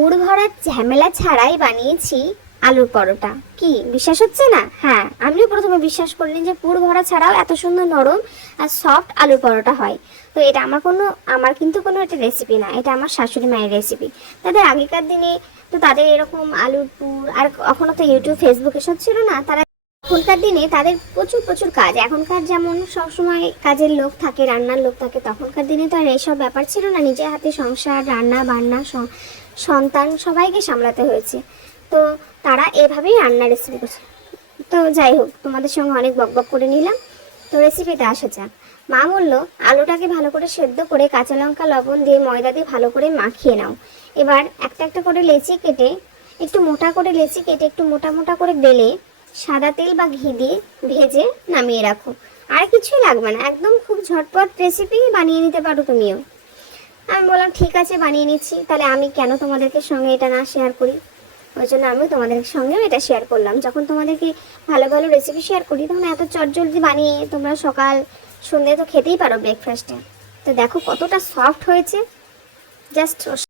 পুর ভরা ঝামেলা ছাড়াই বানিয়েছি আলুর পরোটা। কি বিশ্বাস হচ্ছে না? হ্যাঁ, আমিও প্রথমে বিশ্বাস করিনি যে পুর ভরা ছাড়াও এত সুন্দর নরম আর সফট আলুর পরোটা হয়। তো এটা আমার কিন্তু কোনো একটা রেসিপি না, এটা আমার শাশুড়ি মায়ের রেসিপি। তাদের আগেকার দিনে তো তাদের এরকম আলুর পুর, আর এখনো তো ইউটিউব ফেসবুক এসব ছিল না, তারা এখনকার দিনে তাদের প্রচুর প্রচুর কাজ। এখনকার যেমন সবসময় কাজের লোক থাকে, রান্নার লোক থাকে, তখনকার দিনে তো আর এইসব ব্যাপার ছিল না। নিজের হাতে সংসার, রান্না বান্না, সন্তান সবাইকে সামলাতে হয়েছে। তো তারা এভাবেই রান্নার রেসিপি করছে। তো যাই হোক, তোমাদের সঙ্গে অনেক বকবক করে নিলাম। তো রেসিপিতে আসা যাক। মা বললো আলুটাকে ভালো করে সেদ্ধ করে কাঁচা লঙ্কা লবণ দিয়ে ময়দা দিয়ে ভালো করে মাখিয়ে নাও। এবার একটা একটা করে লেচি কেটে, একটু মোটা করে লেচি কেটে একটু মোটা মোটা করে বেলে সাদা তেল বা ঘি দিয়ে ভেজে নামিয়ে রাখো। আর কিছুই লাগবে না, একদম খুব ঝটপট রেসিপি, বানিয়ে নিতে পারো তুমিও। আমি বললাম ঠিক আছে, বানিয়ে নিচ্ছি। তাহলে আমি কেন তোমাদেরকে সঙ্গে এটা না শেয়ার করি? ওই জন্য আমি তোমাদের সঙ্গেও এটা শেয়ার করলাম। যখন তোমাদেরকে ভালো ভালো রেসিপি শেয়ার করি তখন এত চটজলদি বানিয়ে তোমরা সকাল সন্ধ্যে তো খেতেই পারো ব্রেকফাস্টে। তো দেখো কতটা সফট হয়েছে, জাস্ট